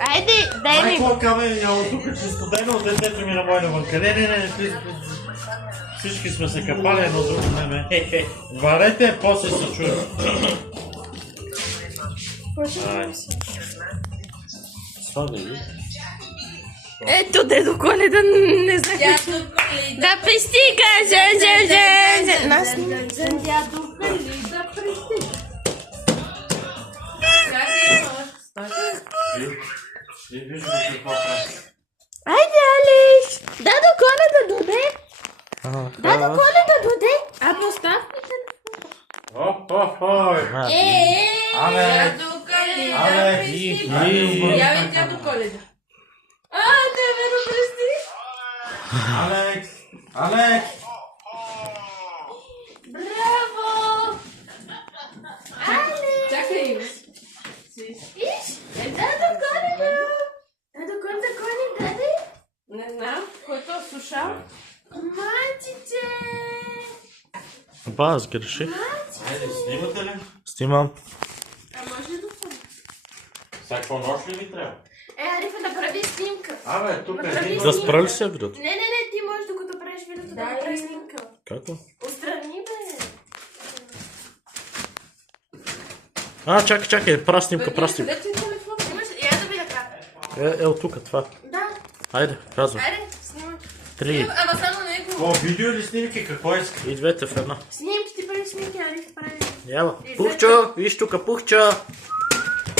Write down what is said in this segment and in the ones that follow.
Айде, дай ми го. Камен, няма тук, че студено, детето ми намой навън. Не, всички сме се капали едно друго време. Варете, после се чуем. Слагай ли? Ето, дедо Коледа, не знам. Да пристига, жен. Нас Дядо Коледа пристига. Айде, Алиш. Дядо Коледа доде. Дядо Коледа доде. А поставь Алекс! дядо Коледа Алекс! пристига. Яви дядо Коледа. Те верно пристига. Алекс! Браво! Чакай. Виж, дядо Коледа. Дядо Коледа, кой ни даде? Не знам, който е слушал. Мачиче. Ба, аз греших. Айде, снимате ли? Снимам. А може да съм? Всяко нощ ли ви трябва? Арифа, направи снимка. Абе, тук е Да справи ли се видеото? Не, ти можеш докато правиш видеото да направиш снимка. Како? Отстрани, бе. А, чакай, пра снимка. Къде ти е телефон? Имаш ли? Я да видя как. Ел тук, това. Да. Айде, казвам. Айде, снимай. 3. Ама само него. О, видео или снимки? Какво иска? И двете в една. Снимки, ти прави снимки, Ариф прави. Яла. Пухчо, виж тук, Пухчо.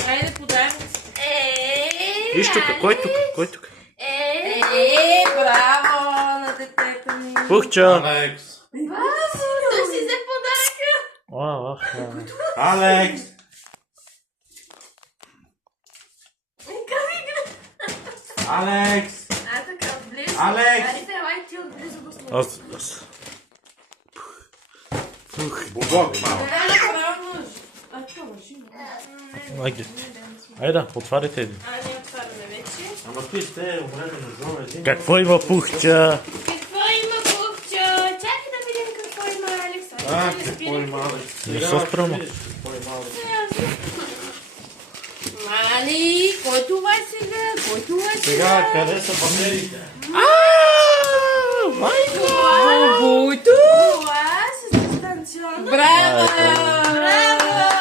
Айде, подай ми. Виж тук, кой тук? Браво на детето ми. Пухчо. Алекс! Той си взе подаръка. Алекс! Алекс! А, така, отблизо. Алекс! Ариф, елай ти отблизо го снимай. Аз. Бобок, малко. Браво. А, това лъжи. Айде. Айде, отварите един. Ние отваряме вече. Ама ти сте умрели на зона един. Какво има, Пухча? Какво има, Бухчо? Чакай да видим какво има, Алекс. Какво има, Алекс? Не се спрямо. Какво има, Алекс? Мали, кой това е сега? Кой това е сега? Сега, къде са батериите? Бойто! Това с дистанционно. Браво!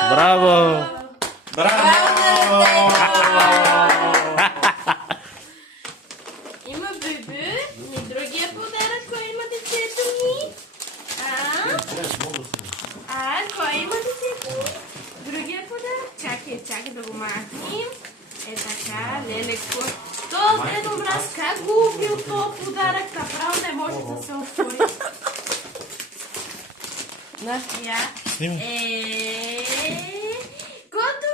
Браво! Браво! Има бебе. И другия подарък, кой има детето ми? Кой има детето ми? Другия подарък. Чакай да го махнем. Е така, леле, то дедо Мраз, как го убил този подарък? Направо не може да се отвори. Я. Кото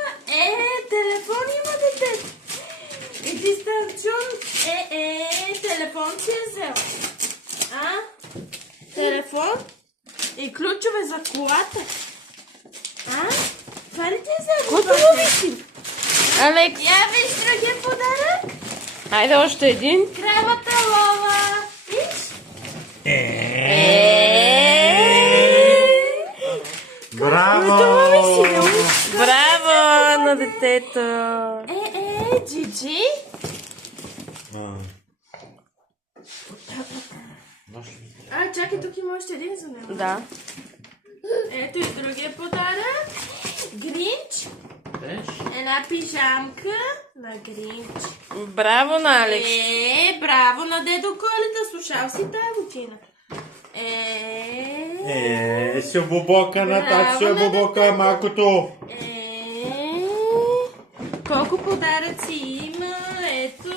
телефон има детето. Дистанцион. Телефон си е взел. Телефон и ключове за колата. Това ли ти е взел? Кото го виси? Алекс, Я виж другия подарък. айде още един. Кравата лова. Виж? Браво! Браво на детето. Джиджи. Чакай, тук има още един за него. Да. Ето и другия подарък. Гринч. Една пижамка на Гринч. Браво на Алекс. Браво на дедо Коледа. Слушал си тази година. Си обобока на так, си обобока малкото. Колко подаръци има. Ето.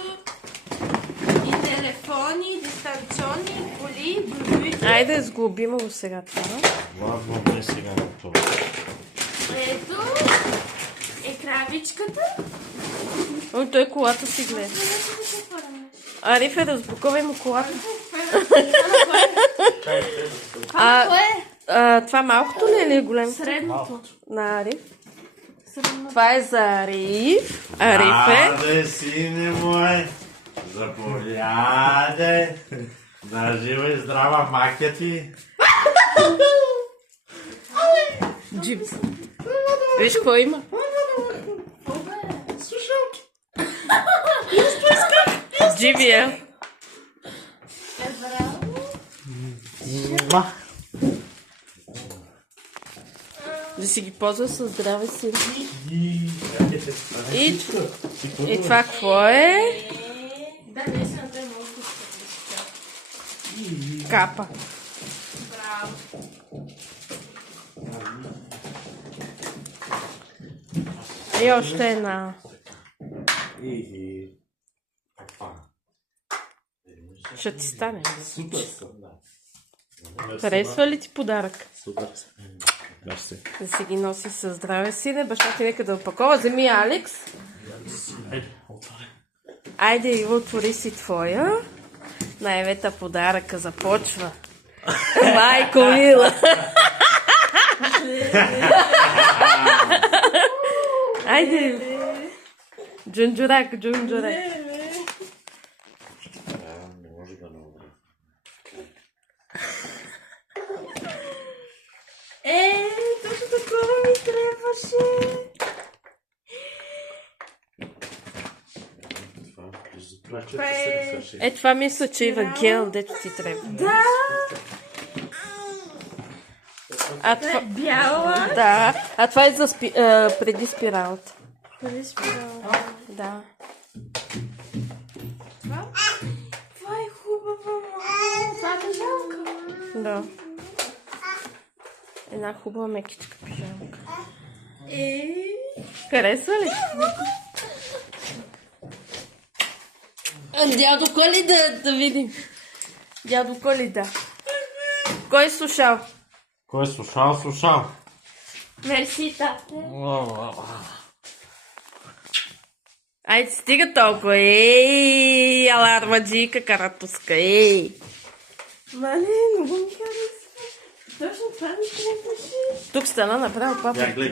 И телефони, и дистанционни, коли, брои. Айде, сглобим го сега това. Ладно, не сега на това. Ето. Кравичката. Ой, той колата си гледа. Арифе, разбуковай му колата. Това малкото ли е или е големото? Средното. На Ариф. Това е за Ариф. Арифе. Аде, сине мой, заповядай. Да жива и здрава макя ти. Джип. Виж кой има. JBL. Ма. Да си ги ползва със здраве си. И това какво е? Да, наистина той е много вкусно. Капа. Браво. И още една. Ще ти стане. Супер съм, да. Харесва ли ти подарък? Супер съм. Мерси. Да си ги носи със здраве си. Не, баща ти нека да опакова. Вземи Алекс. Айде, отваря. Айде, Иво, отвори си твоя. Най-вета подаръка започва. Майко мила. Айде. Джунджурак, джунджурак. Не може да не отваря. Точно такова ми трябваше. Това се разсъщи. Е, това мисля, че има гел, дето ти трябва. Да, А това... бяла. Да. А това е за преди спиралата. Да. Това е хубава. Това е жалка. Да. Една хубава мекичка пижамка. Харесва ли? Дядо Коли да видим. Дядо Коли да. Кой е слушал? Кой е слушал, слушал. Мерси, тате. Айде, стига толкова. Ей, алармаджика, каратуска, ей. Мале, много ми харесва. Точно това ми трябваше. Тук стана направо папа. Я гледай